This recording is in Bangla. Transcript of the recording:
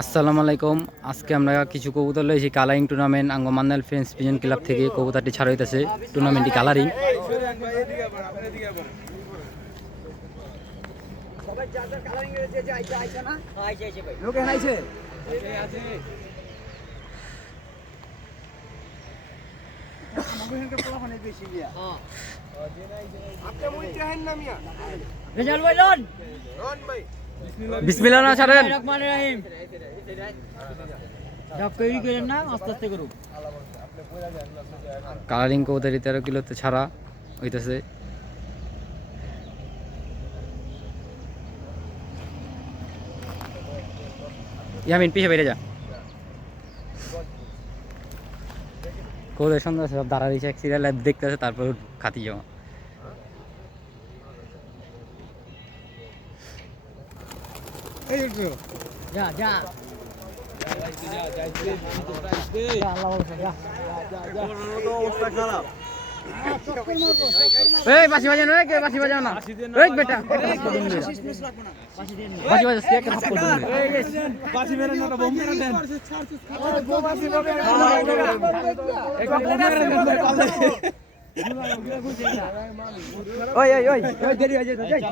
আসসালামু আলাইকুম। আজকে আমরা কিছু কবুতর লইছি কালারিং টুর্নামেন্ট আঙ্গমান্দাল ফ্রেন্ডস পিজন ক্লাব থেকে কবুতরটি ছাড়া হইতেছে। টুর্নামেন্টটি কালারিং। বিসমিল্লাহ না ছাড়েন। কালারিং কবুতরি 13 কিলোতে ছাড়া হইতেছে। ইয়ামিন পিছে বেরিয়ে যা। কবুতরের সন্ধ্যা সব দাঁড়া দিয়েছে, এক সিরিয়াল দেখতেছে, তারপর খাতি যাওয়া। যা যা এই বাঁশি বাজানো, কে বাঁশি বাজাও না, এই বেটা বাঁশি বাজাস কে একটা থাপ্পড় দিবে। বাঁশি মেরে না, বোম মেরে দেন। ওই ওই ওই দেরি হয়ে যায়।